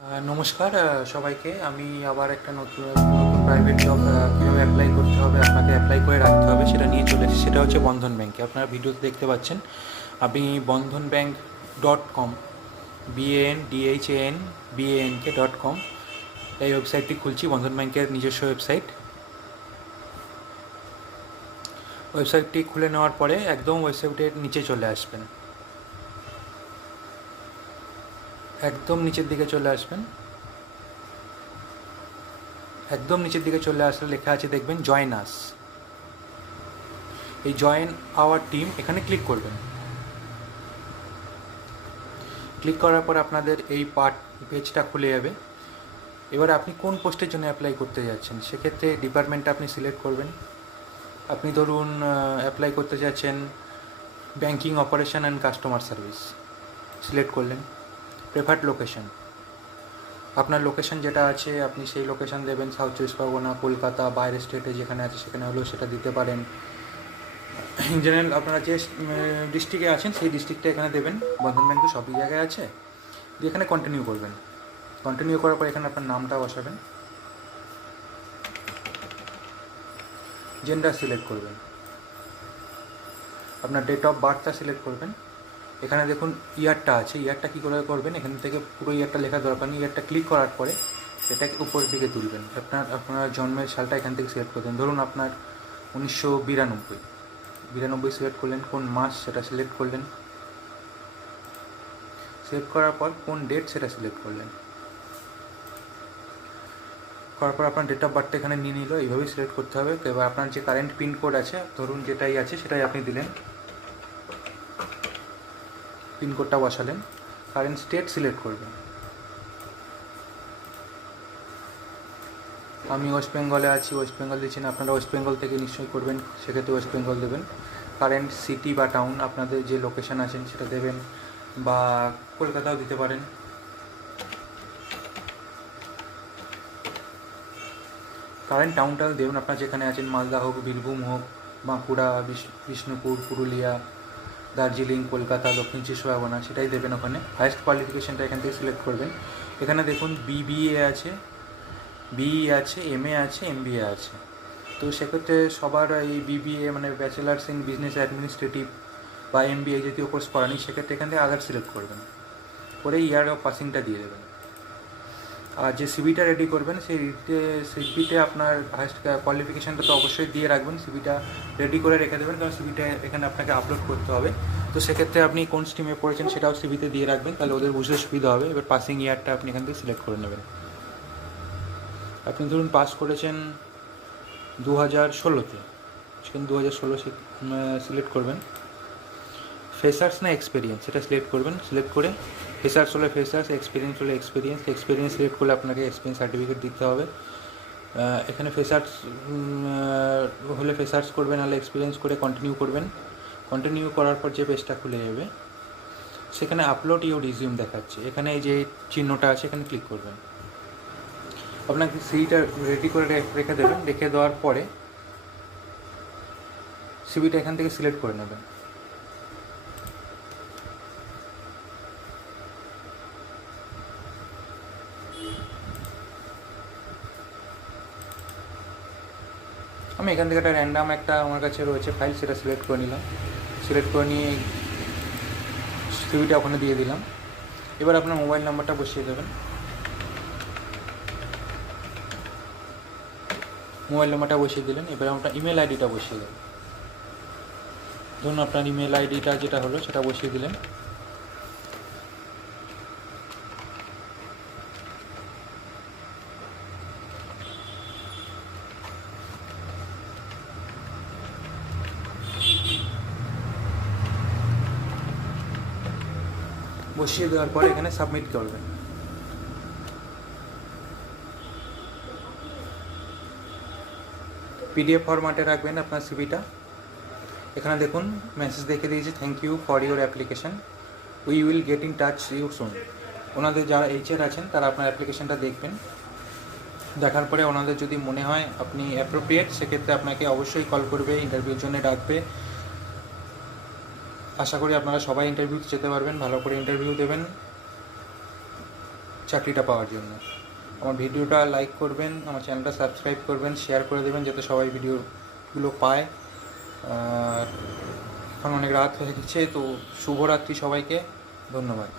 নমস্কার সবাইকে। আমি আবার একটা নতুন নতুন প্রাইভেট জব কীভাবে অ্যাপ্লাই করতে হবে, আপনাকে অ্যাপ্লাই করে রাখতে হবে সেটা নিয়ে চলে এসেছি। সেটা হচ্ছে বন্ধন ব্যাংকে। আপনারা ভিডিওতে দেখতে পাচ্ছেন, আপনি bandhanbank.com BANDHANBANK.com এই ওয়েবসাইটটি খুলছি। বন্ধন ব্যাংকের নিজস্ব ওয়েবসাইটটি খুলে নেওয়ার পরে একদম ওয়েবসাইটের নিচে চলে আসবেন, একদম নিচের দিকে চলে আসবেন। একদম নিচের দিকে চলে আসলে লেখা আছে, দেখবেন জয়েন আস। এই জয়েন আওয়ার টিম এখানে ক্লিক করবেন। ক্লিক করার পর আপনাদের এই পেজটা খুলে যাবে। এবার আপনি কোন পোস্টের জন্য অ্যাপ্লাই করতে যাচ্ছেন সেক্ষেত্রে ডিপার্টমেন্টটা আপনি সিলেক্ট করবেন। আপনি ধরুন অ্যাপ্লাই করতে যাচ্ছেন banking operation and customer service, select করলেন। প্রেফার্ড লোকেশন, আপনার লোকেশন যেটা আছে আপনি সেই লোকেশন দেবেন। সাউথ চব্বিশ পরগনা, কলকাতা, বাইরের স্টেটে যেখানে আছে সেখানে হলেও সেটা দিতে পারেন। ইন জেনারেল আপনারা যে ডিস্ট্রিক্টে আছেন সেই ডিস্ট্রিক্টটা এখানে দেবেন। বন্ধন ব্যাংক তো সবই জায়গায় আছে। দিয়ে এখানে কন্টিনিউ করবেন। কন্টিনিউ করার পর এখানে আপনার নামটা বসাবেন, জেন্ডার সিলেক্ট করবেন, আপনার ডেট অফ বার্থটা সিলেক্ট করবেন। এখানে দেখুন ইয়ারটা আছে, ইয়ারটা কী করে করবেন, এখান থেকে পুরো ইয়ারটা লেখার দরকার নেই। ইয়ারটা ক্লিক করার পরে এটাকে উপরের দিকে তুলবেন। আপনার জন্মের সালটা এখান থেকে সিলেক্ট করবেন। ধরুন আপনার 1992 সিলেক্ট করলেন। কোন মাস সেটা সিলেক্ট করলেন। সিলেক্ট করার পর কোন ডেট সেটা সিলেক্ট করলেন। করার পর আপনার ডেট অফ বার্থটা এখানে নিয়ে নিল। এইভাবেই সিলেক্ট করতে হবে। এবার আপনার যে কারেন্ট পিনকোড আছে, ধরুন যেটাই আছে সেটাই আপনি দিলেন, পিনকোডটা বসালেন। কারেন্ট স্টেট সিলেক্ট করবেন। আমি ওয়েস্ট বেঙ্গলে আছি, ওয়েস্ট বেঙ্গল দিচ্ছেন। আপনারা ওয়েস্ট বেঙ্গল থেকে নিশ্চয়ই করবেন, সেক্ষেত্রে ওয়েস্ট বেঙ্গল দেবেন। কারেন্ট সিটি বা টাউন আপনাদের যে লোকেশান আছেন সেটা দেবেন, বা কলকাতাও দিতে পারেন। কারেন্ট টাউনটাও দেবেন আপনার যেখানে আছেন, মালদা হোক, বীরভূম হোক, বাঁকুড়া, বিষ্ণুপুর, পুরুলিয়া, দার্জিলিং, কলকাতা, দক্ষিণ চব্বিশ পরগনা, সেটাই দেবেন ওখানে। হায়েস্ট কোয়ালিফিকেশানটা এখান থেকে সিলেক্ট করবেন। এখানে দেখুন BBA আছে, BE আছে, MA আছে, MBA আছে। তো সেক্ষেত্রে সবার এই BBA মানে ব্যাচেলার্স ইন বিজনেস অ্যাডমিনিস্ট্রেটিভ বা MBA জাতীয় কোর্স করানি, সেক্ষেত্রে এখান থেকে আদার সিলেক্ট করবেন, করে ইয়ার অফ পাসিংটা দিয়ে দেবেন। আর যে সিভিটা রেডি করবেন সেই সিভিতে আপনার হায়েস্ট কোয়ালিফিকেশানটা তো অবশ্যই দিয়ে রাখবেন। সিভিটা রেডি করে রেখে দেবেন, কারণ সিভিটা এখানে আপনাকে আপলোড করতে হবে। তো সেক্ষেত্রে আপনি কোন স্ট্রিমে পড়েছেন সেটাও সিভিতে দিয়ে রাখবেন, তাহলে ওদের বুঝতে সুবিধা হবে। এবার পাসিং ইয়ারটা আপনি এখান থেকে সিলেক্ট করে নেবেন। আপনি ধরুন পাস করেছেন 2016-তে, সেখানে 2016 সিলেক্ট করবেন। ফ্রেশার্স না এক্সপিরিয়েন্স সেটা সিলেক্ট করবেন। সিলেক্ট করে ফ্রেশার্স হলে ফ্রেশার্স, এক্সপিরিয়েন্স হলে এক্সপিরিয়েন্স। এক্সপিরিয়েন্স সিলেক্ট করলে আপনাকে এক্সপিরিয়েন্স সার্টিফিকেট দিতে হবে। এখানে ফ্রেশার্স হলে ফ্রেশার্স করবেন, নাহলে এক্সপিরিয়েন্স করে কন্টিনিউ করবেন। কন্টিনিউ করার পর যে পেজটা খুলে যাবে সেখানে আপলোড ইউর রিজিউম দেখাচ্ছে। এখানে এই যে চিহ্নটা আছে এখানে ক্লিক করবেন। আপনাকে সিভিটা রেডি করে রেখে দেবেন। রেখে দেওয়ার পরে সিভিটা এখান থেকে সিলেক্ট করে নেবেন। আমি এখান থেকে একটা র্যান্ডাম একটা আমার কাছে রয়েছে ফাইল, সেটা সিলেক্ট করে নিলাম। সিলেক্ট করে নিয়ে সিভিটা ওখানে দিয়ে দিলাম। এবার আপনার মোবাইল নাম্বারটা বসিয়ে দেবেন। মোবাইল নাম্বারটা বসিয়ে দিলেন। এবার আপনার ইমেল আইডিটা বসিয়ে দেবেন। ধরুন আপনার ইমেল আইডিটা যেটা হলো সেটা বসিয়ে দিলেন। বসিয়ে দেওয়ার পরে এখানে সাবমিট করবেন। PDF ফরম্যাটে রাখবেন আপনার সিভিটা। এখানে দেখুন মেসেজ দেখে দিয়েছে, thank you for your application, we will get in touch you soon. ওনাদের যারা HR আছেন তারা আপনার অ্যাপ্লিকেশানটা দেখবেন। দেখার পরে ওনাদের যদি মনে হয় আপনি অ্যাপ্রোপ্রিয়েট, সেক্ষেত্রে আপনাকে অবশ্যই কল করবে, ইন্টারভিউর জন্য ডাকবে। আশা করি আপনারা সবাই ইন্টারভিউতে যেতে পারবেন, ভালো করে ইন্টারভিউ দেবেন। চাকরিটা পাওয়ার জন্য। আমার ভিডিওটা লাইক করবেন, আমার চ্যানেলটা সাবস্ক্রাইব করবেন, শেয়ার করে দেবেন যাতে সবাই ভিডিওগুলো পায়। আর এখন অনেক রাত হয়ে গেছে, তো শুভরাত্রি সবাইকে, ধন্যবাদ।